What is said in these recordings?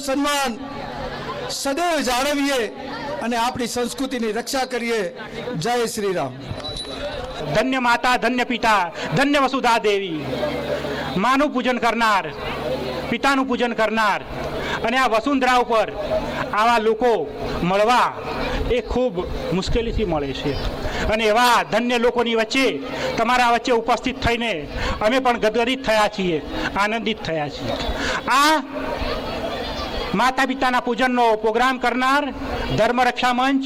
સન્માન સદૈવ જાળવીએ અને આપણી સંસ્કૃતિની રક્ષા કરીએ। જય શ્રી રામ। ધન્ય માતા, ધન્ય પિતા, ધન્ય વસુધા દેવી। માનું પૂજન કરનાર, પિતાનું પૂજન કરનાર અને આ વસુંધરા ઉપર આવા લોકો મળવા એ ખૂબ મુશ્કેલીથી મળે છે અને એવા ધન્ય લોકોની વચ્ચે તમારા વચ્ચે ઉપસ્થિત થઈને અમે પણ ગદગદિત થયા છીએ, આનંદિત થયા છીએ। આ માતા પિતાના પૂજનનો પ્રોગ્રામ કરનાર ધર્મરક્ષા મંચ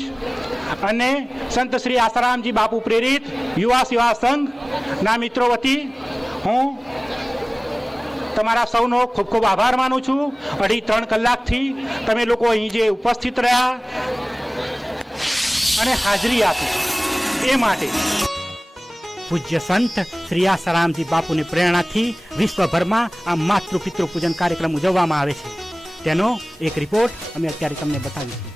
અને સંત શ્રી આસારામજી બાપુ પ્રેરિત યુવા સેવા સંઘના મિત્રો વતી હું તમારા સૌનો ખૂબ ખૂબ આભાર માનું છું। 2.5-3 કલાકથી તમે લોકો અહીં જે ઉપસ્થિત રહ્યા અને હાજરી આપી એ માટે પૂજ્ય સંત શ્રી આસારામજી બાપુની પ્રેરણાથી વિશ્વભરમાં આ માતૃ પિતૃ પૂજન કાર્યક્રમ ઉજવવામાં આવે છે। તેનો એક રિપોર્ટ અમે અત્યારે તમને બતાવી છે।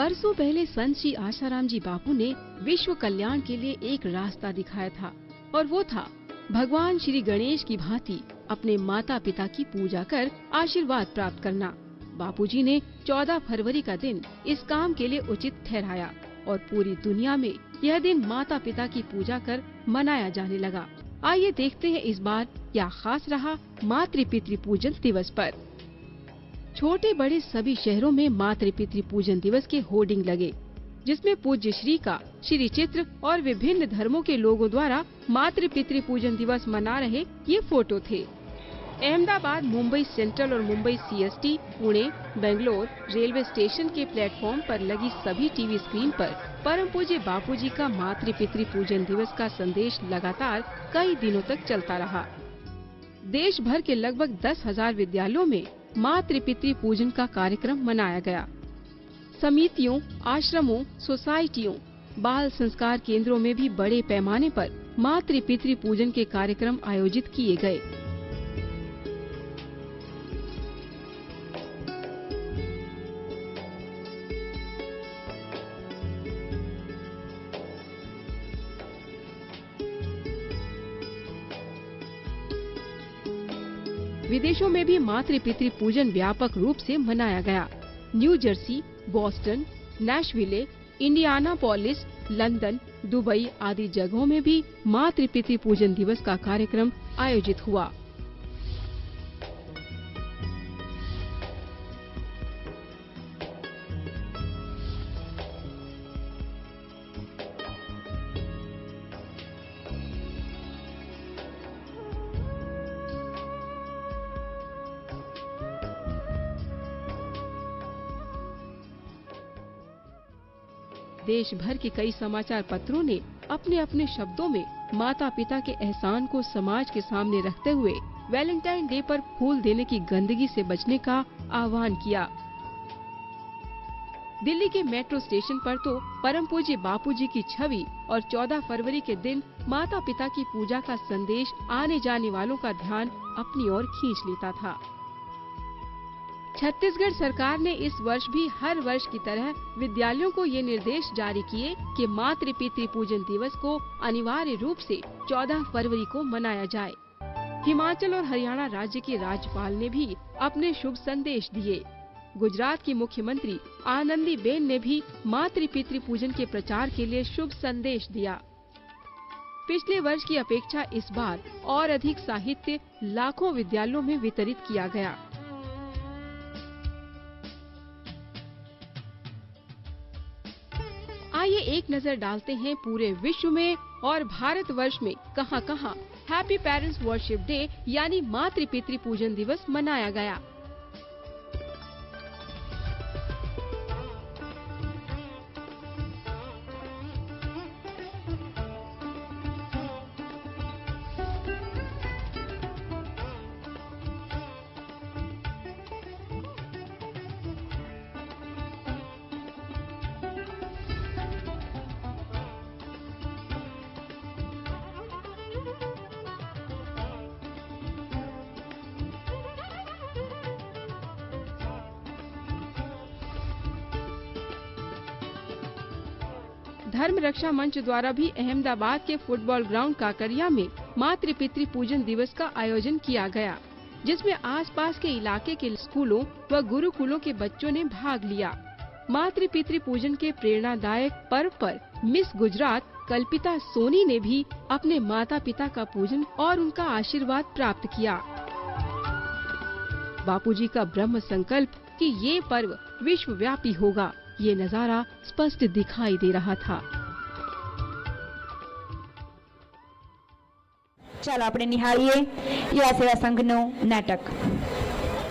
बरसों पहले संत श्री आसाराम जी बापू ने विश्व कल्याण के लिए एक रास्ता दिखाया था और वो था भगवान श्री गणेश की भांति अपने माता पिता की पूजा कर आशीर्वाद प्राप्त करना। बापूजी ने 14 फरवरी का दिन इस काम के लिए उचित ठहराया और पूरी दुनिया में यह दिन माता पिता की पूजा कर मनाया जाने लगा। आइए देखते हैं इस बार क्या खास रहा मातृ पितृ पूजन दिवस पर। छोटे बड़े सभी शहरों में मातृ पितृ पूजन दिवस के होर्डिंग लगे, जिसमें पूज्य श्री का श्री चित्र और विभिन्न धर्मों के लोगों द्वारा मातृ पितृ पूजन दिवस मना रहे ये फोटो थे। अहमदाबाद, मुंबई सेंट्रल और Mumbai CST, Pune, Bangalore railway station के प्लेटफॉर्म पर लगी सभी टीवी स्क्रीन पर परम पूज्य बापूजी का मातृ पितृ पूजन दिवस का संदेश लगातार कई दिनों तक चलता रहा। देश भर के लगभग 10,000 विद्यालयों में मातृ पितृ पूजन का कार्यक्रम मनाया गया। समितियों, आश्रमों, सोसाइटियों, बाल संस्कार केंद्रों में भी बड़े पैमाने पर मातृ पितृ पूजन के कार्यक्रम आयोजित किए गए। विदेशों में भी मातृ पितृ पूजन व्यापक रूप से मनाया गया। New Jersey, Boston, Nashville, Indianapolis, London, Dubai आदि जगहों में भी मातृ पितृ पूजन दिवस का कार्यक्रम आयोजित हुआ। देश भर के कई समाचार पत्रों ने अपने अपने शब्दों में माता पिता के एहसान को समाज के सामने रखते हुए वैलेंटाइन डे पर फूल देने की गंदगी से बचने का आह्वान किया। दिल्ली के मेट्रो स्टेशन पर तो परम पूज्य बापूजी की छवि और 14 फरवरी के दिन माता पिता की पूजा का संदेश आने जाने वालों का ध्यान अपनी ओर खींच लेता था। छत्तीसगढ़ सरकार ने इस वर्ष भी हर वर्ष की तरह विद्यालयों को ये निर्देश जारी किए कि मातृ पितृ पूजन दिवस को अनिवार्य रूप से 14 फरवरी को मनाया जाए। हिमाचल और हरियाणा राज्य के राज्यपाल ने भी अपने शुभ संदेश दिए। गुजरात की मुख्यमंत्री आनंदीबेन ने भी मातृ पितृ पूजन के प्रचार के लिए शुभ संदेश दिया। पिछले वर्ष की अपेक्षा इस बार और अधिक साहित्य लाखों विद्यालयों में वितरित किया गया। आइए एक नजर डालते हैं पूरे विश्व में और भारतवर्ष में कहां-कहां हैप्पी पेरेंट्स वर्शिप डे यानी मातृ पितृ पूजन दिवस मनाया गया। धर्म रक्षा मंच द्वारा भी अहमदाबाद के फुटबॉल ग्राउंड काकरिया में मातृ पितृ पूजन दिवस का आयोजन किया गया, जिसमें आसपास के इलाके के स्कूलों व गुरुकुलों के बच्चों ने भाग लिया। मातृ पितृ पूजन के प्रेरणादायक पर्व पर मिस गुजरात कल्पिता सोनी ने भी अपने माता पिता का पूजन और उनका आशीर्वाद प्राप्त किया। बापूजी का ब्रह्म संकल्प कि ये पर्व विश्वव्यापी होगा, ये नजारा स्पष्ट दिखाई दे रहा था। ચાલો આપણે નિહાળીએ યુવા સેવા સંઘનું નાટક।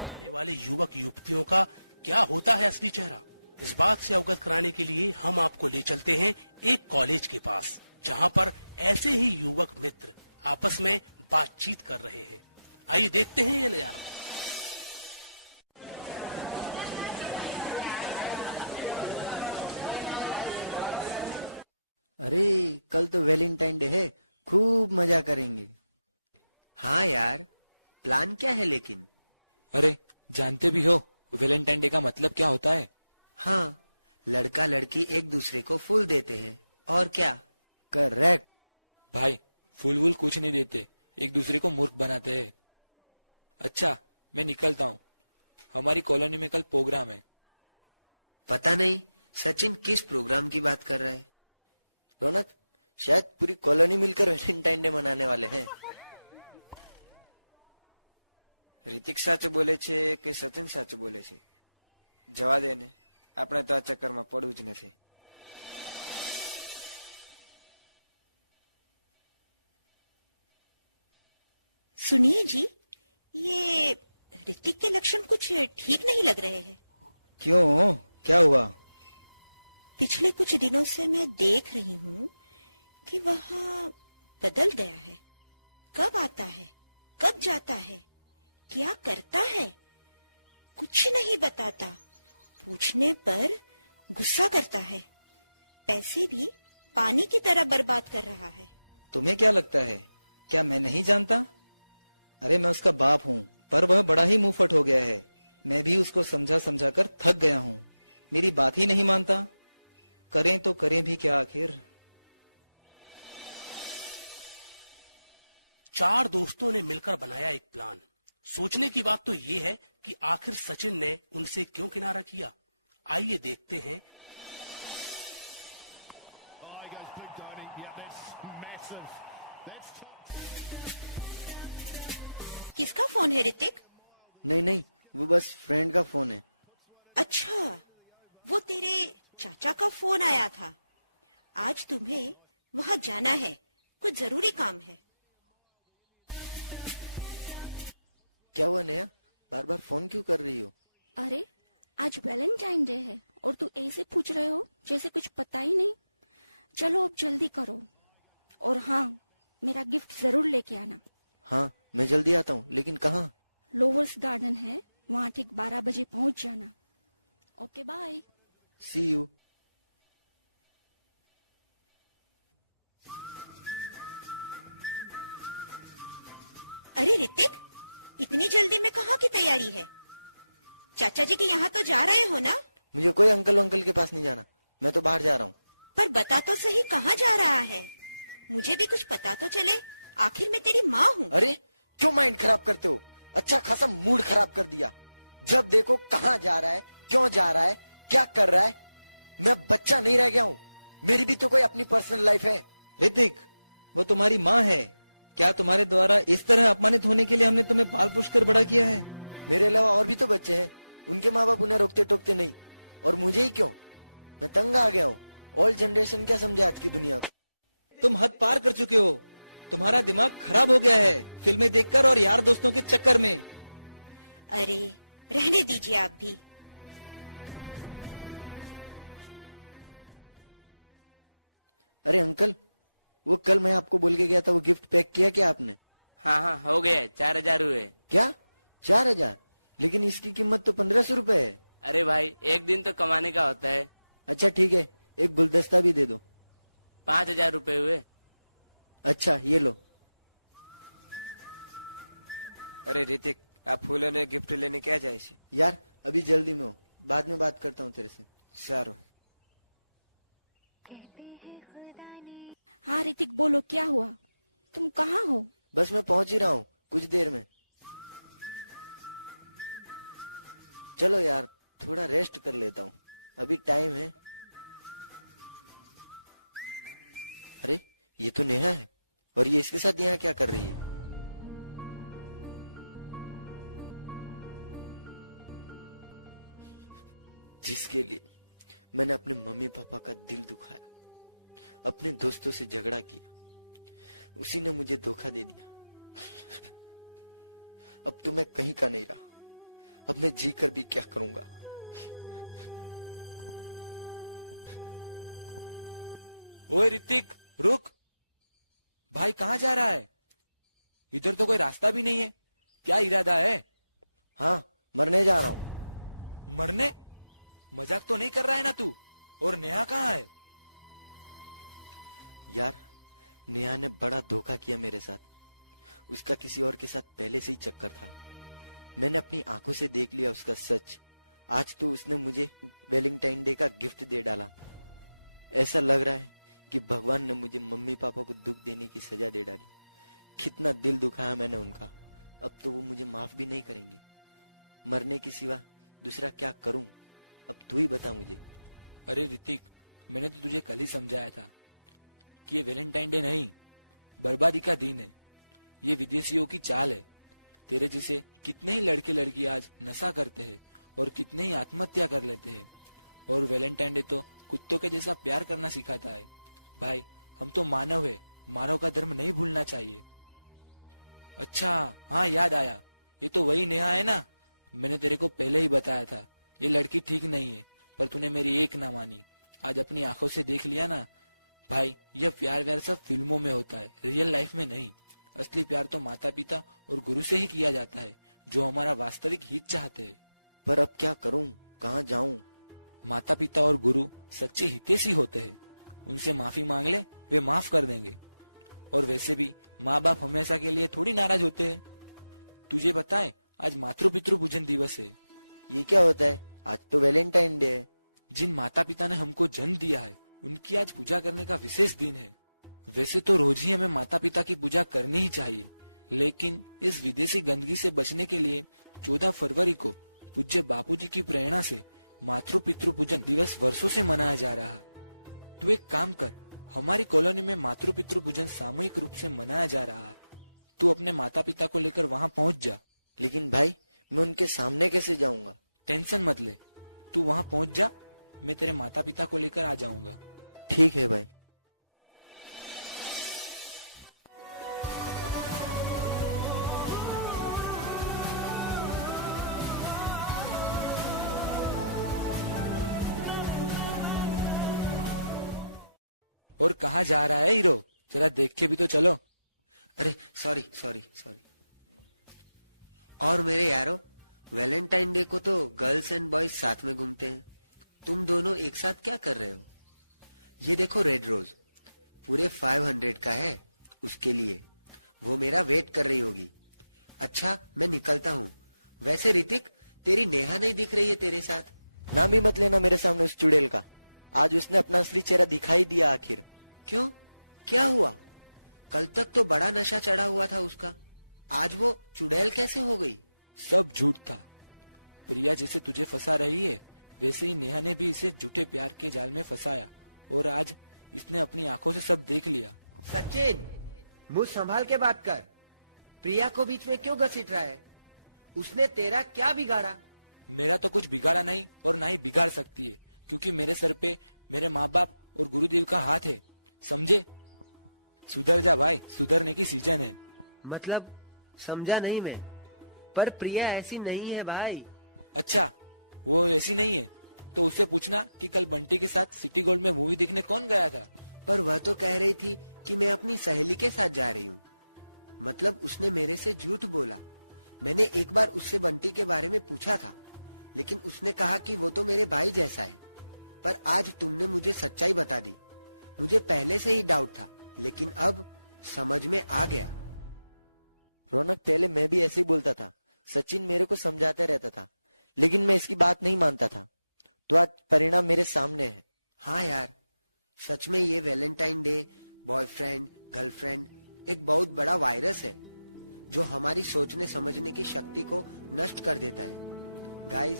आने वाले युवक युवतियों का क्या होता है असली चेहरा, इस बात से अवगत कराने के लिए हम आपको ले चलते हैं एक कॉलेज के पास, जहां पर ऐसे ही युवक मित्र आपस में बातचीत कर रहे हैं। आइए देखते हैं ये नजारा। अरे कल तो वैलेंटाइन डे है, खूब मजा करेंगे। हाँ यार, प्लान क्या है लेकिन? अरे जानते भी हो वैलेंटाइन डे का मतलब क्या होता है? हाँ, लड़का लड़की एक दूसरे को फूल देते हैं, और क्या? करेक्ट भाई, फूल वूल कुछ नहीं देते, एक दूसरे को मूर्ख बनाते हैं। अच्छा मैं निकलता हूँ, हमारी कॉलोनी में कल प्रोग्राम है। पता नहीं सचिन किस प्रोग्राम की बात कर रहा है। रौनक, शायद पूरी कॉलोनी मिलकर वैलेंटाइन डे मनाने वाले हैं। ऋतिक साचું બોલે છે કે સચિન સાચું બોલે છે? જવા દે ને, આપણે તો આ ચક્કરમાં પડવું જ નથી। सुनिए जी, ये ऋतिक के लक्षण कुछ ठीक नहीं लग रहे हैं। क्यों, क्या हुआ? पिछले कुछ दिनों से मैं देख रही हूँ कि वह बदल गया है। कब आता है, कब जाता है, क्या करता है, कुछ नहीं बताता। पूछने पर गुस्सा करता है, पैसे भी पानी की तरह बर्बाद कर रहा है। तुम्हें क्या लगता है, क्या मैं नहीं जानता? अरे मैं उसका बाप हूँ, पर वह बड़ा ही मुंहफट हो गया है। मैं भी उसको समझा समझा कर थक गया हूँ, मेरी बात ही नहीं मानता। करें तो करें भी क्या आखिर। चार दोस्तों ने मिलकर बनाया एक प्लान। सोचने की बात तो ये है कि आखिर सचिन ने उनसे क्यों किनारा किया। आइए देखते हैं। किसका फोन है ऋतिक? नहीं नहीं, वो बस फ्रेंड का फोन है। अच्छा, वो तेरे चाचा का फोन आया था। आज तुम्हें वहाँ जाना है, कुछ जरूरी काम है। क्या हुआ नेहा, बार बार फोन क्यों कर रही हो? अरे आज वैलेंटाइन डे है और तू ऐसे पूछ रहे हो जैसे कुछ पता ही नहीं। चलो अब जल्दी करो, और हाँ मेरा गिफ्ट जरूर लेके आना। हाँ मैं जल्दी आता हूँ, लेकिन कहाँ? लोवर्स गार्डन है, वहाँ ठीक 12 बजे पहुँच जाना। Okay bye. See you. अरे ऋतिक, इतनी जल्दी में कहाँ की तैयारी है? चाचा जी के यहाँ तो जा रहे हो ना? मुझे कोई अंकल के पास नहीं जाना, मैं तो बाहर जा रहा हूँ। पर बता तो सही, कहाँ जा रहा है? मुझे भी कुछ पता तो चले, आखिर मैं तेरी माँ हूँ। अरे क्यों माइंड खराब करते हो? अच्छा खासा मूड खराब कर दिया। जब देखो कहाँ जा रहा है, क्यों जा रहा है, क्या कर रहा है। मैं बच्चा नहीं रह गया हूँ, मेरी भी तो कोई अपनी पर्सनल लाइफ है। ऋतिक, वो तुम्हारी माँ है। क्या तुम्हारे द्वारा इस तरह अपमानित होने के लिए हमने तुम्हें पाल पोष कर बड़ा किया है? मेरे अलावा और भी तो बच्चे हैं, उनके माँ बाप उन्हें रोकते टोकते नहीं, और मुझे ही क्यों? मैं तंग आ गया हूँ। ओल्ड जनरेशन क्या समझे आज की दुनिया को? तुम हद पार कर चुके हो, तुम्हारा दिमाग खराब हो गया है फिल्में देखकर और यार दोस्तों के चक्कर में। अरे रहने दीजिए आप भी। अरे अंकल, वो कल मैं आपको बोल के गया था, वो गिफ्ट पैक किया क्या आपने? हाँ हाँ हो गया, 4000 हुए। क्या 4000? लेकिन इसकी कीमत तो 1500 रुपए है। अरे भाई एक दिन तो कमाने का होता है। अच्छा ठीक है, एक गुलदस्ता भी दे दो। 5000 रुपए हुए। अच्छा ये लो। अरे ऋतिक, आप फूलों ने गिफ्ट लेने क्या जाए છે? यार अभी जल्दी में हो, बाद में बात करता हूँ तेरे से। सारू। हाँ ऋतिक बोलो, क्या हुआ? तुम कहाँ हो? बस मैं पहुंच ही रहा हूँ कुछ देर में। चलो यार थोड़ा रेस्ट कर लेता हूँ, अभी टाइम है। अरे ये तो नेहा है, और ये इसके साथ यहाँ क्या कर रही है? जिसके लिए मैंने अपने मम्मी पापा का दिल दुखाया, अपने दोस्तों से झगड़ा किया, उसी ने मुझे धोखा दे दिया। अब तो मैं कहीं का नहीं रहा, अब मैं जी कर भी क्या करूंगा। ओए ऋतिक रुक, भाई कहाँ जा रहा है? इधर तो कोई रास्ता भी नहीं है, क्या इरादा है? हाँ मरने जा रहा हूँ। मरने? मजाक तो नहीं कर रहा है ना तू? और नेहा कहाँ है? यार नेहा ने बड़ा धोखा किया मेरे साथ, उसका किसी और के साथ पहले से ही चक्कर था। मैंने अपनी आंखों से देख लिया उसका सच। आज तो उसने मुझे वैलेंटाइन डे का गिफ्ट दे डाला। ऐसा लग रहा है कि भगवान ने मुझे मम्मी पापा को दुख देने की सजा दे डाली। कितना दिल दुखाया मैंने उनका, अब तो वो मुझे माफ भी नहीं करेंगे। मरने के सिवा दूसरा क्या करूं? अब तू ही बता मुझे। अरे ऋतिक, मैंने तो तुझे कल ही समझाया था कि ये वैलेंटाइन डे नहीं, बर्बादी का दिन है। ये विदेशियों की चाल है। तेरे जैसे कितने ही लड़के लड़की आज नशा करते हैं और कितने ही आत्महत्या कर लेते हैं, और वैलेंटाइन डे तो कुत्तों के जैसा प्यार करना सिखाता है। भाई हम तो मानव है, मानव का धर्म नहीं भूलना चाहिए। अच्छा हाँ याद आया, ये तो वही नेहा है ना? मैंने तेरे को पहले ही बताया था ये लड़की ठीक नहीं है, पर तूने मेरी एक ना मानी। आज अपनी आंखों से देख लिया ना। भाई यह प्यार व्यार सब फिल्मों में होता है, रियल लाइफ में नहीं। असली प्यार तो माता पिता और गुरु से ही किया जाता है, जो हमारा वास्तविक हित चाहते हैं। पर अब क्या करूं, कहाँ जाऊं? माता पिता और गुरु सच्चे हितैषी होते हैं, उनसे माफी मांग ले, वे माफ कर देंगे। और वैसे भी माँ बाप हमेशा के लिए थोड़ी नाराज होते हैं। तुझे पता है आज मातृ पितृ पूजन दिवस है। ये क्या होता है? आज तो वैलेंटाइन डे है। जिन माता पिता ने हमको जन्म दिया है उनकी आज पूजा करने का विशेष दिन है। वैसे तो रोज ही हमें माता पिता की पूजा करनी ही चाहिए, लेकिन इस विदेशी गंदगी से बचने के लिए 14 फरवरी को पूज्य बापूजी की प्रेरणा से मातृ पितृ पूजन दिवस वर्षों से मनाया जा रहा है। तू एक काम कर, हमारी कॉलोनी में मातृ पितृ पूजन सामूहिक रूप से मनाया जा रहा है। तू अपने माता पिता को लेकर वहाँ पहुँच जा। लेकिन भाई मैं उनके सामने कैसे जाऊंगा? टेंशन मत ले, तू वहाँ पहुँच जा, मैं तेरे माता पिता को लेकर आ जाऊंगा। ठीक है भाई। और कहाँ जा रहा है हीरो? जरा देख के भी तो चलो। अरे सॉरी सॉरी सॉरी। और मेरे यारो, वैलेंटाइन डे को तो गर्ल्स एंड बॉयज साथ में घूमते हैं, तुम दोनों एक साथ क्या कर रहे हो? ये देखो रेड रोज, पूरे 500 का है उसके लिए, वो मेरा वेट कर रही होगी। अच्छा मैं निकलता हूँ। वैसे ऋतिक, तेरी नेहा नहीं दिख रही है तेरे साथ? नाम भी मत लेना मेरे सामने उस चुड़ैल का। आज उसने अपना असली चेहरा दिखाई दिया आखिर। क्यों, क्या हुआ? कल तक तो बड़ा नशा चढ़ा हुआ था उसका, आज वो चुड़ैल कैसे हो गई? सब झूठ था। प्रिया जैसे तुझे फंसा रही है, वैसे ही नेहा ने भी इसे झूठे प्यार के जाल में फंसाया, और आज इसने अपनी आंखों से सब देख लिया। सचिन, मुझ संभाल के बात कर। प्रिया को बीच में क्यों घसीट रहा है? उसने तेरा क्या बिगाड़ा? मेरा तो कुछ बिगाड़ा नहीं और ना ही बिगाड़ सकती है, क्योंकि मेरे सर पे मेरे माँ बाप और गुरुदेव का हाथ है, समझे? सुधर जा भाई, सुधरने की सीजन है। मतलब समझा नहीं मैं, पर प्रिया ऐसी नहीं है भाई। अच्छा वो ऐसी नहीं है तो उससे पूछना कि कल बंटी के साथ सिटी गोल्ड में मूवी देखने कौन गया था। पर वह तो कह रही थी कि मैं अपनी सहेली के साथ जा रही हूँ। मतलब उसने मेरे से झूठ बोला। मैंने एक बार उससे बंटी के बारे में पूछा था, लेकिन उसने कहा कि वो तो मेरे भाई जैसा है। पर आज तुमने मुझे सच्चाई बता दी। मुझे पहले से ही डाउट था, लेकिन अब समझ में आ गया। रौनक, पहले मैं भी ऐसे ही बोलता था। सचिन मेरे को समझाता रहता था, लेकिन मैं इसकी बात नहीं मानता था। तो आज परिणाम मेरे सामने है। हाँ यार, सच में ये वैलेंटाइन डे, बॉयफ्रेंड गर्लफ्रेंड एक बहुत बड़ा वायरस है जो हमारी सोचने समझने की शक्ति को नष्ट कर देता है। गाइस,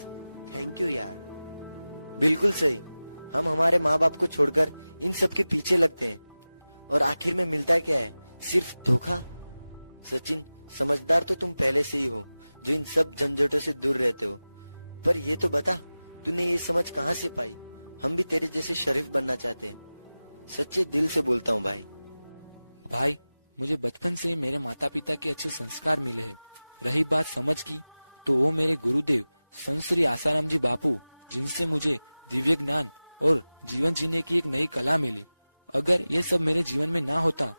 थैंक यू यार। बिल्कुल सही। हम हमारे माँ बाप को छोड़कर इन सब के पीछे लगते हैं और आखिर में मिलता क्या है? सिर्फ धोखा। सचिन, समझदार तो तुम पहले से ही हो जो इन सब झंझटों से दूर रहते हो, पर ये तो बता तूने ये समझ कहाँ से पाई? हम भी तेरे जैसे शरीफ बनना चाहते हैं। सच्चे दिल से बोलता हूँ भाई। भाई, मुझे बचपन से मेरे माता पिता के अच्छे संस्कार मिले हैं। रही बात समझ की, तो वो मेरे गुरुदेव संत श्री आसाराम जी बापू, जिनसे मुझे दिव्य ज्ञान और जीवन जीने की एक नई कला मिली। अगर ये सब मेरे जीवन में ना होता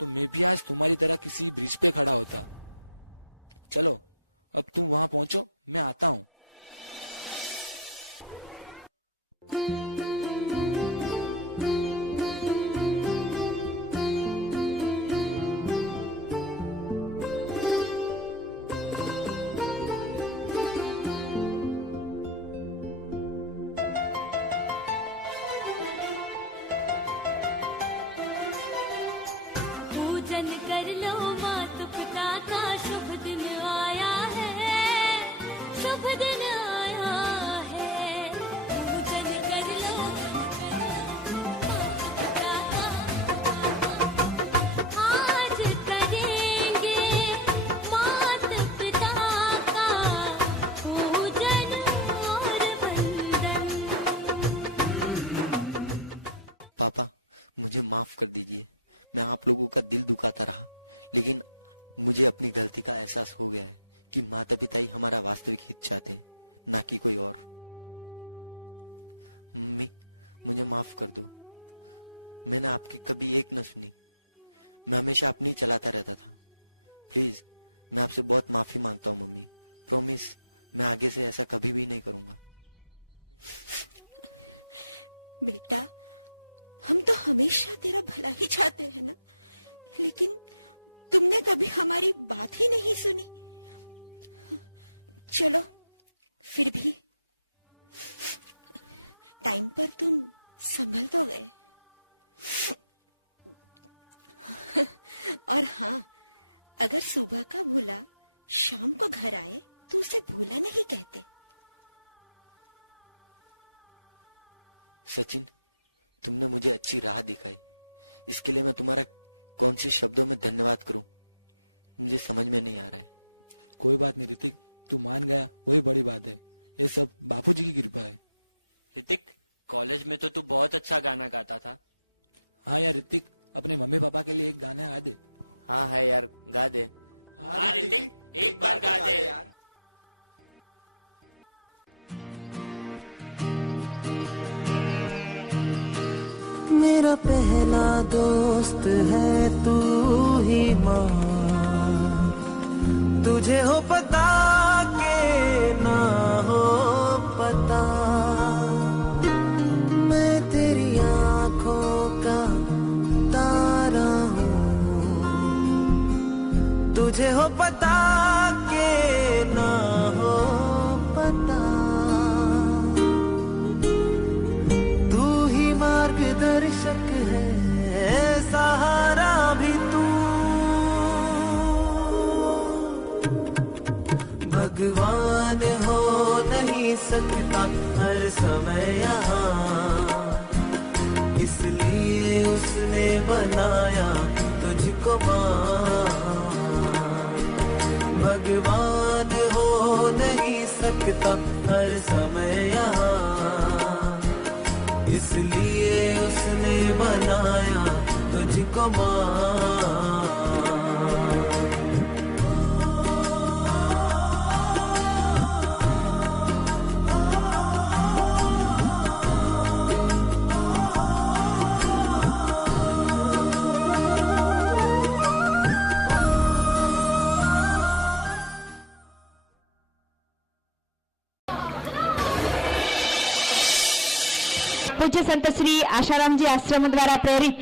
तो मैं भी आज तुम्हारी तरह किसी ब्रिज पे खड़ा होता। चलो अब तुम वहाँ पहुँचो, मैं आता हूँ। पूजन कर लो माता पिता का, शुभ दिन आया है, शुभ दिन आया है। पूजन कर लो आज करेंगे माता पिता का पूजन और वंदन। पापा, मुझे माफ कर दीजिए। मैं आप लोगों का दिल दुखाता रहा, लेकिन मुझे अपनी गलती का एहसास हो गया है कि माता पिता ही हमारा वास्तविक हित चाहते हैं, ना कि कोई और। मम्मी, मुझे माफ कर दो। मैंने आपकी कभी एक न सुनी। मैं हमेशा अपनी चलाता रहता था। प्लीज, मैं आपसे बहुत माफी मांगता हूँ मम्मी। प्रॉमिस, मैं आगे से ऐसा कभी भी नहीं करूंगा। बेटा, हम तो हमेशा तेरा भला ही चाहते हैं ना, लेकिन तुमने कभी हमारी बात ही नहीं सुनी। चलो, फिर भी टाइम पर तुम संभल तो गए। और हाँ, अगर सुबह का भूला शाम को घर आए तो उसे भूला नहीं कहते। सचिन, तुमने मुझे अच्छी राह दिखाई। इसके लिए मैं तुम्हारा कौन से शब्दों में धन्यवाद करूं, मुझे समझ में नहीं आ रहा है। कोई बात नहीं ऋतिक, तू मान गया वही बड़ी बात है। ये सब बापूजी की कृपा है। ऋतिक, कॉलेज में तो तू बहुत अच्छा गाना गाता था। हाँ यार ऋतिक, अपने मम्मी पापा के लिए एक गाना गा दे। हाँ है यार, गा दे। हाँ ऋतिक, एक बार गा दे यार। मेरा पहला दोस्त है तू ही माँ, तुझे हो पता के ना हो पता, मैं तेरी आँखों का तारा हूँ, तुझे हो पता के ना हो पता, तू ही मार्गदर्शक है, सहारा भी तू, भगवान हो नहीं सकता हर समय यहाँ, इसलिए उसने बनाया तुझको माँ। भगवान हो नहीं सकता हर समय यहाँ, इसलिए उसने बनाया तुझको माँ। પૂજ્ય સંત શ્રી આશારામજી આશ્રમ દ્વારા પ્રેરિત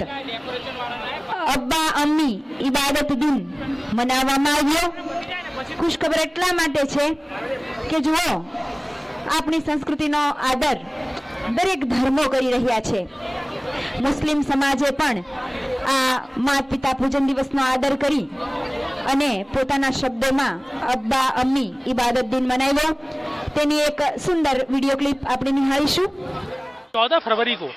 અબ્બા અમ્મી ઇબાદત દિન મનાવવામાં આવ્યો। ખુશખબર એટલા માટે છે કે જુઓ, આપણી સંસ્કૃતિનો આદર દરેક ધર્મો કરી રહ્યા છે। મુસ્લિમ સમાજે પણ આ માતા પિતા પૂજન દિવસનો આદર કરી અને પોતાના શબ્દોમાં અબ્બા અમ્મી ઇબાદત દિન મનાવ્યો તેની એક સુંદર વિડીયો ક્લિપ આપણે નિહાળીશું। 14 फरवरी को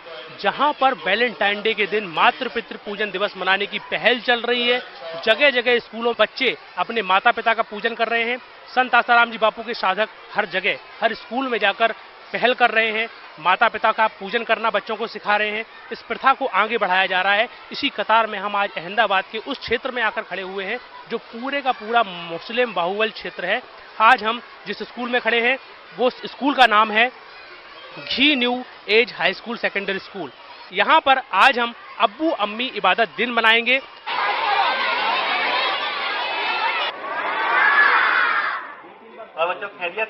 जहां पर वैलेंटाइन डे के दिन मातृ पितृ पूजन दिवस मनाने की पहल चल रही है। जगह जगह स्कूलों बच्चे अपने माता पिता का पूजन कर रहे हैं। संत आसाराम जी बापू के साधक हर जगह हर स्कूल में जाकर पहल कर रहे हैं, माता पिता का पूजन करना बच्चों को सिखा रहे हैं। इस प्रथा को आगे बढ़ाया जा रहा है। इसी कतार में हम आज अहमदाबाद के उस क्षेत्र में आकर खड़े हुए हैं जो पूरे का पूरा मुस्लिम बाहुबल क्षेत्र है। आज हम जिस स्कूल में खड़े हैं वो स्कूल का नाम है the new age high school secondary school. यहाँ पर आज हम अब्बू अम्मी इबादत दिन मनाएंगे। बच्चों खैरियत?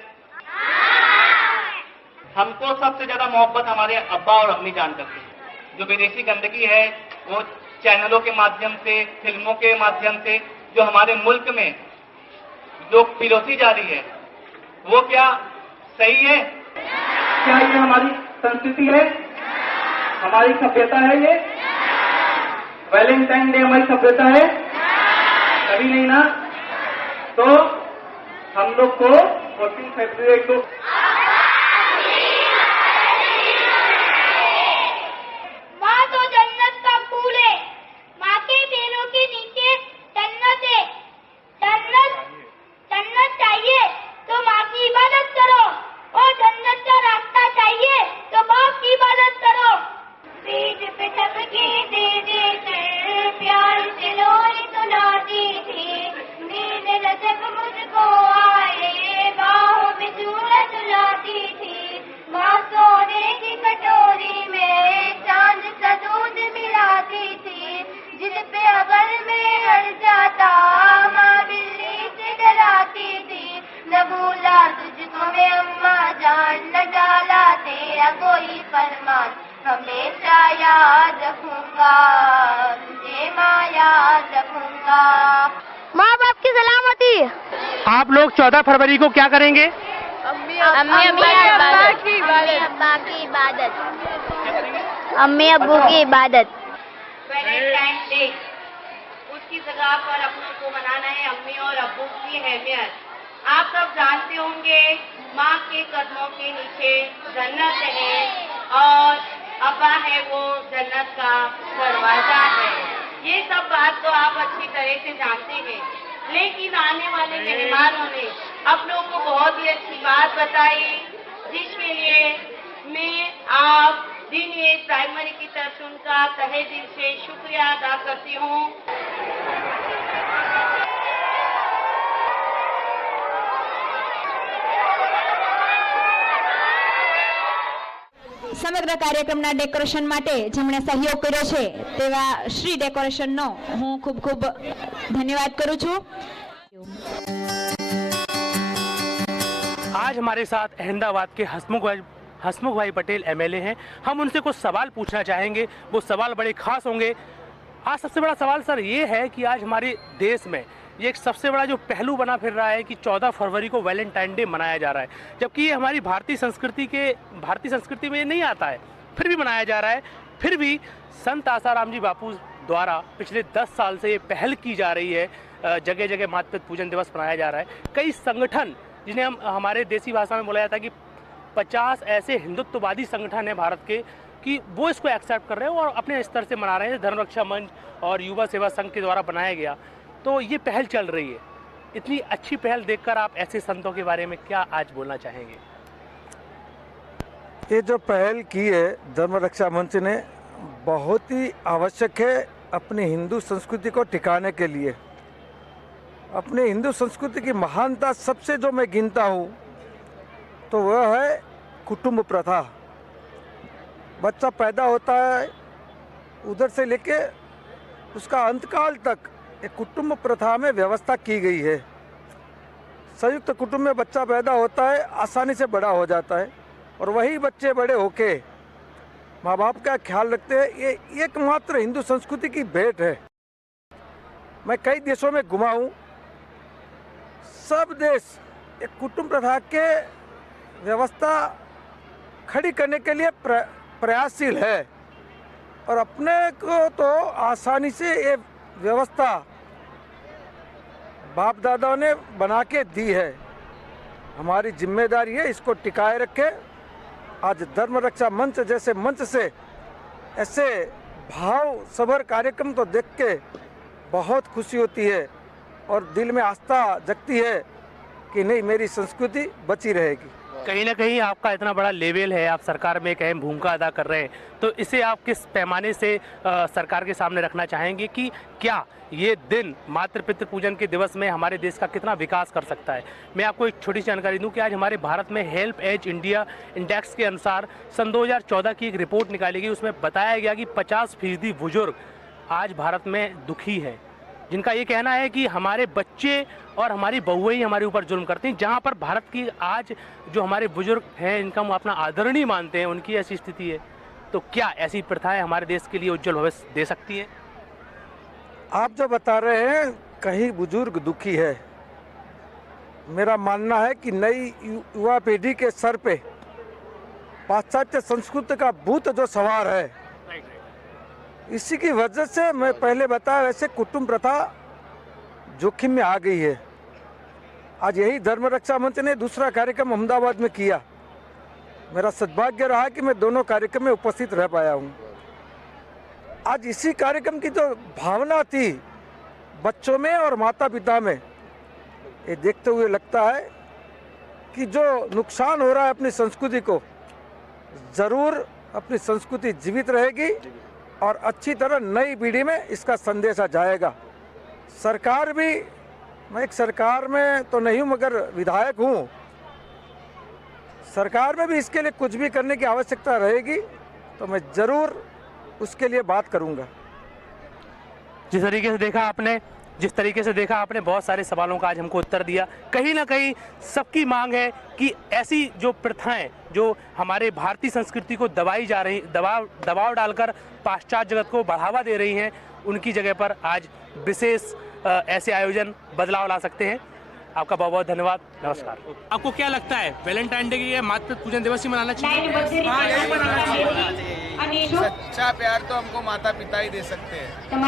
हमको सबसे ज्यादा मोहब्बत हमारे अब्बा और अम्मी जान करते हैं। जो विदेशी गंदगी है वो चैनलों के माध्यम से, फिल्मों के माध्यम से जो हमारे मुल्क में जो पिरोसी जा रही है वो क्या सही है? क्या ये हमारी संस्कृति है, हमारी सभ्यता है? ये वैलेंटाइन डे हमारी सभ्यता है? कभी नहीं ना। तो हम लोग को 14 फरवरी को माँ तो जन्नत का फूल है, माँ के पैरों के नीचे जन्नत है। जन्नत चाहिए तो माँ की इबादत करो, और जन्नत का रास्ता चाहिए तो बाप की इबादत करो। बीज पे सबकी दीदी से प्यार से लोरी सुनाती थी, नींद न जब मुझको आए बाहों में सूरज सुलाती थी। माँ सोने की कटोरी में चांद सा दूध मिलाती थी, जिस पे अगर मैं अड़ जाता माँ बिल्ली से डराती थी। न भूला तुझको मैं अम्मा जान, न डाला तेरा कोई फरमान, हमेशा याद रखूंगा तुझे माँ, याद रखूंगा। माँ बाप की सलामती। आप लोग 14 फरवरी को क्या करेंगे? अम्मी अब्बा की इबादत, अम्मी अब्बू की इबादत। वैलेंटाइन डे उसकी जगह पर अपनों को मनाना है अम्मी और अब्बू की अहमियत। आप सब जानते होंगे माँ के कदमों के नीचे जन्नत है और अब्बा है वो जन्नत का दरवाजा है। ये सब बात तो आप अच्छी तरह से जानते हैं, लेकिन आने वाले मेहमानों ने आप लोगों को बहुत ही अच्छी बात बताई, जिसके लिए मैं आप दीनी प्राइमरी की तरफ से उनका तहे दिल से शुक्रिया अदा करती हूँ। સમગ્ર કાર્યક્રમના ડેકોરેશન માટે જેમણે સહયોગ કર્યો છે તેવા શ્રી ડેકોરેશનનો હું ખૂબ ખૂબ ધન્યવાદ કરું છું। आज हमारे साथ अहमदाबाद के हसमुख भाई पटेल एमएलए हैं। हम उनसे कुछ सवाल पूछना चाहेंगे, वो सवाल बड़े खास होंगे। आज सबसे बड़ा सवाल सर ये है कि आज हमारे देश में ये एक सबसे बड़ा जो पहलू बना फिर रहा है कि 14 फरवरी को वैलेंटाइन डे मनाया जा रहा है, जबकि ये हमारी भारतीय संस्कृति में नहीं आता है, फिर भी मनाया जा रहा है। फिर भी संत आसाराम जी बापू द्वारा पिछले 10 साल से ये पहल की जा रही है, जगह जगह मातृ पितृ पूजन दिवस मनाया जा रहा है। कई संगठन जिन्हें हम हमारे देसी भाषा में बोला जाता है कि 50 ऐसे हिंदुत्ववादी संगठन हैं भारत के कि वो इसको एक्सेप्ट कर रहे हैं और अपने स्तर से मना रहे हैं। धर्म रक्षा मंच और युवा सेवा संघ के द्वारा बनाया गया तो ये पहल चल रही है। इतनी अच्छी पहल देखकर आप ऐसे संतों के बारे में क्या आज बोलना चाहेंगे? ये जो पहल की है धर्म रक्षा मंच ने, बहुत ही आवश्यक है अपनी हिंदू संस्कृति को टिकाने के लिए। अपने हिंदू संस्कृति की महानता सबसे जो मैं गिनता हूँ तो वह है कुटुंब प्रथा। बच्चा पैदा होता है उधर से लेके उसका अंतकाल तक एक कुटुंब प्रथा में व्यवस्था की गई है। संयुक्त कुटुंब में बच्चा पैदा होता है, आसानी से बड़ा हो जाता है और वही बच्चे बड़े होके माँ बाप का ख्याल रखते हैं। ये एकमात्र हिंदू संस्कृति की भेंट है। मैं कई देशों में घुमा हूँ, सब देश एक कुटुंब प्रथा के व्यवस्था खड़ी करने के लिए प्रयासशील है। और अपने को तो आसानी से ये व्यवस्था बाप दादाओं ने बना के दी है। हमारी जिम्मेदारी है इसको टिकाए रखें। आज धर्म रक्षा मंच जैसे मंच से ऐसे भाव सभर कार्यक्रम तो देख के बहुत खुशी होती है और दिल में आस्था जगती है कि नहीं, मेरी संस्कृति बची रहेगी। कहीं ना कहीं आपका इतना बड़ा लेवल है, आप सरकार में एक अहम भूमिका अदा कर रहे हैं, तो इसे आप किस पैमाने से सरकार के सामने रखना चाहेंगे कि क्या ये दिन मातृ पितृ पूजन के दिवस में हमारे देश का कितना विकास कर सकता है? मैं आपको एक छोटी सी जानकारी दूं कि आज हमारे भारत में हेल्प एज इंडिया इंडेक्स के अनुसार सन 2014 की एक रिपोर्ट निकाली गई। उसमें बताया गया कि 50% बुजुर्ग आज भारत में दुखी है, जिनका ये कहना है कि हमारे बच्चे और हमारी बहुएं ही हमारे ऊपर जुल्म करती हैं। जहां पर भारत की आज जो हमारे बुजुर्ग हैं, इनका हम अपना आदरणीय मानते हैं, उनकी ऐसी स्थिति है, तो क्या ऐसी प्रथाएं हमारे देश के लिए उज्जवल भविष्य दे सकती हैं? आप जो बता रहे हैं कहीं बुजुर्ग दुखी है, मेरा मानना है कि नई युवा पीढ़ी के सर पे पाश्चात्य संस्कृति का भूत जो सवार है, इसी की वजह से मैं पहले बताया वैसे कुटुंब प्रथा जोखिम में आ गई है। आज यही धर्म रक्षा मंच ने दूसरा कार्यक्रम अहमदाबाद में किया। मेरा सद्भाग्य रहा कि मैं दोनों कार्यक्रम में उपस्थित रह पाया हूँ। आज इसी कार्यक्रम की जो भावना थी बच्चों में और माता पिता में, ये देखते हुए लगता है कि जो नुकसान हो रहा है अपनी संस्कृति को, ज़रूर अपनी संस्कृति जीवित रहेगी और अच्छी तरह नई पीढ़ी में इसका संदेशा जाएगा। सरकार भी, मैं एक सरकार में तो नहीं हूँ मगर विधायक हूँ, सरकार में भी इसके लिए कुछ भी करने की आवश्यकता रहेगी तो मैं ज़रूर उसके लिए बात करूँगा। जिस तरीके से देखा आपने बहुत सारे सवालों का आज हमको उत्तर दिया। कहीं ना कहीं सबकी मांग है कि ऐसी जो प्रथाएं जो हमारे भारतीय संस्कृति को दबाई जा रही, दबाव डालकर पाश्चात्य जगत को बढ़ावा दे रही हैं, उनकी जगह पर आज विशेष ऐसे आयोजन बदलाव ला सकते हैं। आपका बहुत बहुत धन्यवाद। नमस्कार। आपको क्या लगता है वैलेंटाइन डे की मातृ पूजन दिवस ही मनाना चाहिए? सच्चा प्यार तो हमको माता पिता ही दे सकते हैं।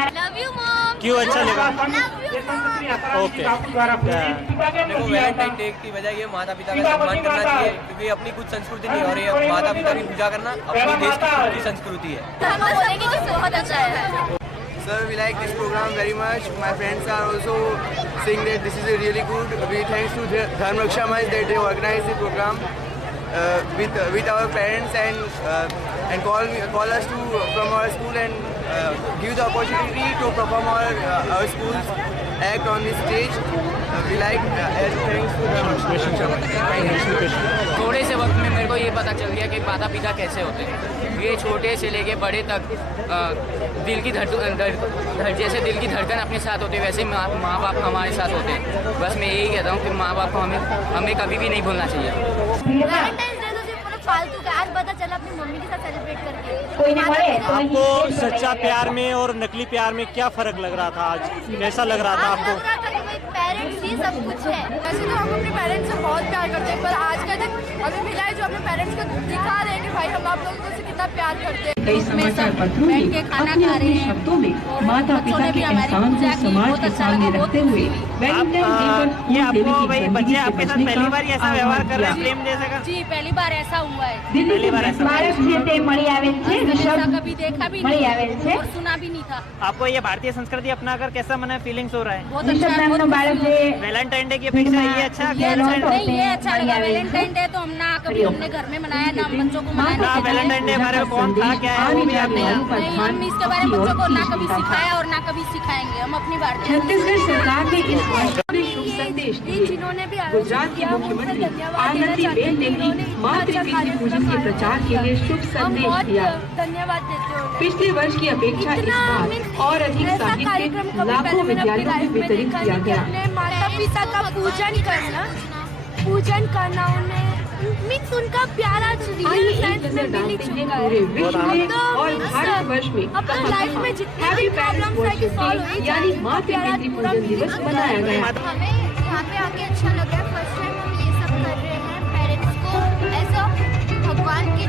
Love you mom. क्यों अच्छा लगा? ओके, वैलेंटाइन डे की वजह ये माता पिता का सम्मान करना चाहिए, क्योंकि अपनी कुछ संस्कृति नहीं हो रही है। माता पिता की पूजा करना अपने देश की संस्कृति है। बहुत अच्छा है। Sir, we like this program very much. My friends are also saying that this is a really good. We thanks to Dharma Raksha Manch that they organize the program with our parents and call us to from our school and give the opportunity to perform our school's act on this stage. We like thanks to थोड़े से वक्त में मेरे को ये पता चल गया कि माता पिता कैसे होते हैं। ये छोटे से लेके बड़े तक दिल की जैसे दिल की धड़कन अपने साथ होते वैसे माँ बाप हमारे साथ होते हैं। बस मैं यही कहता हूँ कि माँ बाप को हमें कभी भी नहीं भूलना चाहिए। फालतू का आज पता चला अपनी मम्मी के साथ सेलिब्रेट करके। कोई नहीं मरे। आपको सच्चा प्यार में और नकली प्यार में क्या फर्क लग रहा था आज? कैसा लग रहा था आपको? पेरेंट्स ही सब कुछ है। वैसे तो हम अपने पेरेंट्स से बहुत प्यार करते हैं, पर आज का दिन हमें मिला है जो अपने पेरेंट्स को दिखा रहे हैं कि भाई हम आप लोगों से कितना प्यार करते हैं। कई समाचार पत्रों में अपने अपने शब्दों में माता पिता के एहसान को समाज के सामने रखते हुए ये आपको भाई बच्चे आपके साथ पहली बार ऐसा व्यवहार कर रहे हैं प्रेम जैसे का? जी पहली बार ऐसा हुआ है। पहली बार ऐसा कभी देखा भी नहीं और सुना भी नहीं था। आपको ये भारतीय संस्कृति अपनाकर कैसा मना फीलिंग्स हो रहा है? बहुत अच्छा। वैलेंटाइन डे की अपेक्षा ये अच्छा? ये अच्छा लगा। वैलेंटाइन डे तो हम ना कभी हमने घर में मनाया ना बच्चों को मनाया। वैलेंटाइन डे हमारे कौन था क्या है वो भी आप नहीं जानते? हम इसके बारे में बच्चों को ना कभी सिखाया और ना कभी सिखाएंगे। हम अपनी भारतीय छत्तीसगढ़ सरकार ने इस वर्ष में शुभ संदेश दिए। गुजरात की मुख्यमंत्री आनंदीबेन ने भी मातृ पितृ पूजन के प्रचार के लिए शुभ संदेश दिया। धन्यवाद देते हैं। पिछले वर्ष की अपेक्षा इस बार और अधिक साहित्य लाखों विद्यालयों में वितरित किया गया। माता पिता का पूजन करना उन्हें मीन्स उनका प्यारा। आइए एक नजर डालते हैं पूरे विश्व में और भारतवर्ष में हैप्पी पेरेंट्स वर्शिप डे यानी मातृ पितृ पूजन दिवस मनाया गया। हमें यहाँ पे आके अच्छा लगा। फर्स्ट टाइम हम ये सब कर रहे हैं। पेरेंट्स को एज अ भगवान के